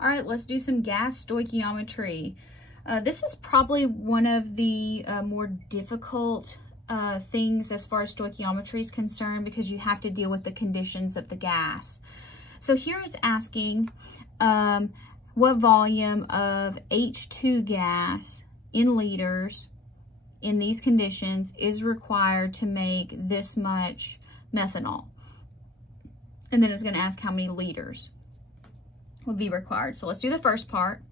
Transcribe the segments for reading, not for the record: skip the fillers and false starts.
All right, let's do some gas stoichiometry. This is probably one of the more difficult things as far as stoichiometry is concerned, because you have to deal with the conditions of the gas. So here it's asking what volume of H2 gas in liters in these conditions is required to make this much methanol. And then it's going to ask how many liters would be required. So let's do the first part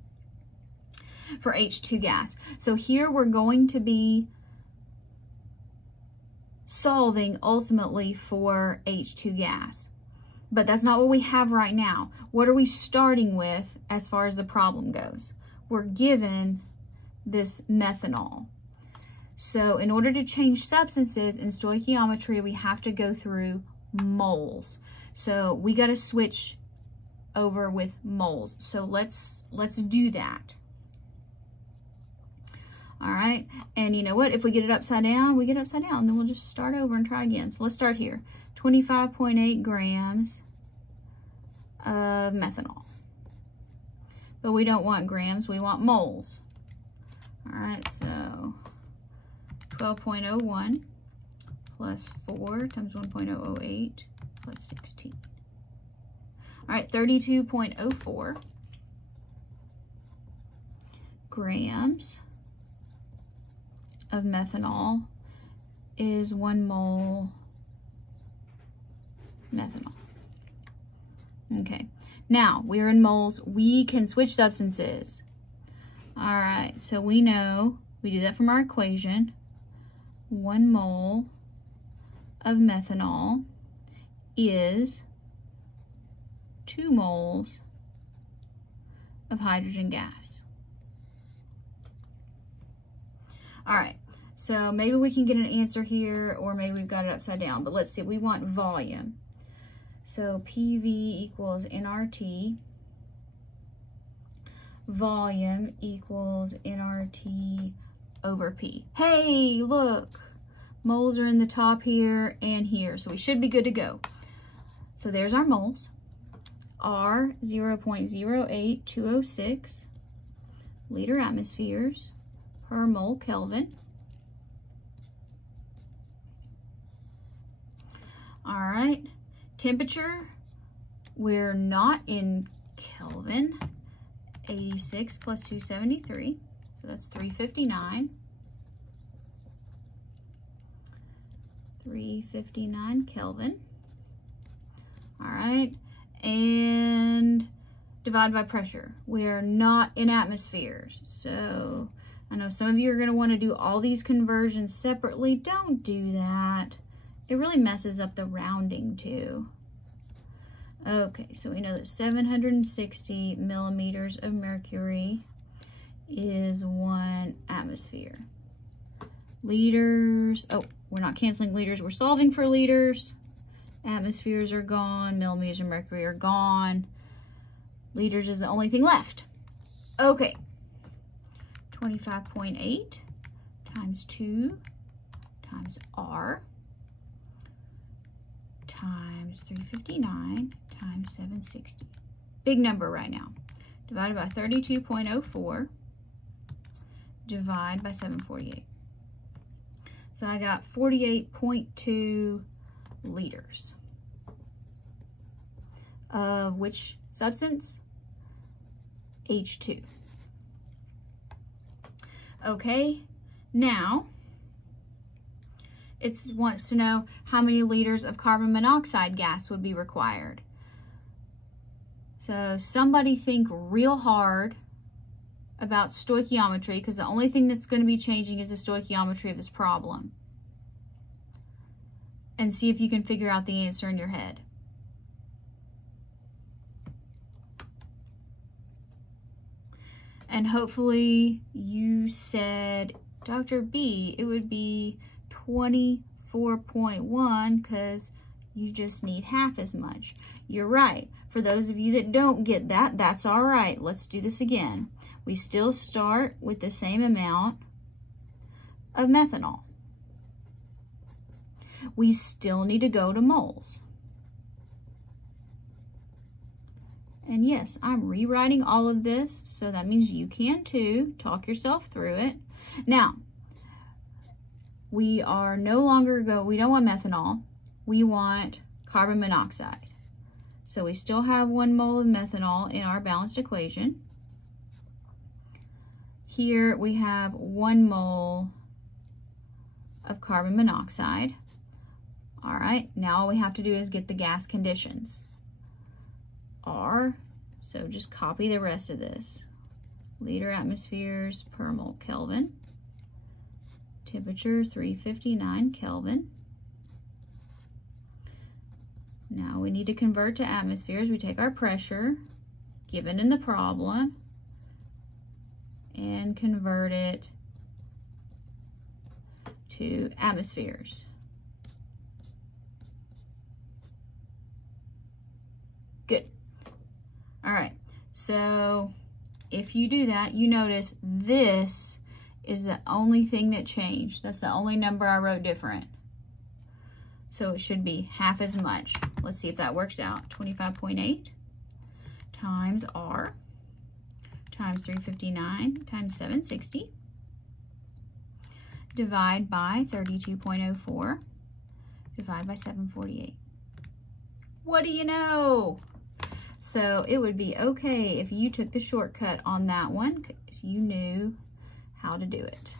for H2 gas. So here we're going to be solving ultimately for H2 gas. But that's not what we have right now. What are we starting with as far as the problem goes? We're given this methanol. So in order to change substances in stoichiometry, we have to go through moles. So we got to switch over with moles. So let's do that. All right. And you know what? If we get it upside down, we get upside down. Then we'll just start over and try again. So let's start here. 25.8 grams of methanol. But we don't want grams. We want moles. All right. So 12.01 plus 4 times 1.008 plus 16. All right, 32.04 grams of methanol is 1 mole methanol. Okay, now we're in moles. We can switch substances. All right, so we know, we do that from our equation. 1 mole of methanol is 2 moles of hydrogen gas. All right, so maybe we can get an answer here, or maybe we've got it upside down, but let's see. We want volume. So PV equals nRT. Volume equals nRT over P. Hey, look, moles are in the top here and here, so we should be good to go. So there's our moles. R 0.08206 liter atmospheres per mole Kelvin. All right, temperature, we're not in Kelvin. 86 plus 273, so that's 359. 359 Kelvin. All right, and divide by pressure. We're not in atmospheres, so I know some of you are going to want to do all these conversions separately. Don't do that. It really messes up the rounding too. Okay, so we know that 760 millimeters of mercury is 1 atmosphere. Liters, oh, we're not canceling liters, we're solving for liters. Atmospheres are gone, millimeters of mercury are gone. Liters is the only thing left. Okay, 25.8 times 2 times R times 359 times 760. Big number right now. Divided by 32.04. Divide by 748. So I got 48.2 liters. Of which substance? H2. Okay, now it wants to know how many liters of carbon monoxide gas would be required. So somebody think real hard about stoichiometry, because the only thing that's going to be changing is the stoichiometry of this problem. And see if you can figure out the answer in your head. And hopefully you said, Dr. B, it would be 24.1 because you just need half as much. You're right. For those of you that don't get that, that's all right. Let's do this again. We still start with the same amount of methanol. We still need to go to moles. And yes, I'm rewriting all of this, so that means you can too. Talk yourself through it. Now, we are no longer we don't want methanol. We want carbon monoxide. So we still have 1 mole of methanol in our balanced equation. Here we have 1 mole of carbon monoxide. All right, now all we have to do is get the gas conditions. So just copy the rest of this. Liter atmospheres per mole Kelvin. Temperature 359 Kelvin. Now we need to convert to atmospheres. We take our pressure given in the problem and convert it to atmospheres. Good. All right, so if you do that, you notice this is the only thing that changed. That's the only number I wrote different. So it should be half as much. Let's see if that works out. 25.8 times R times 359 times 760. Divide by 32.04. Divide by 748. What do you know? So it would be okay if you took the shortcut on that one because you knew how to do it.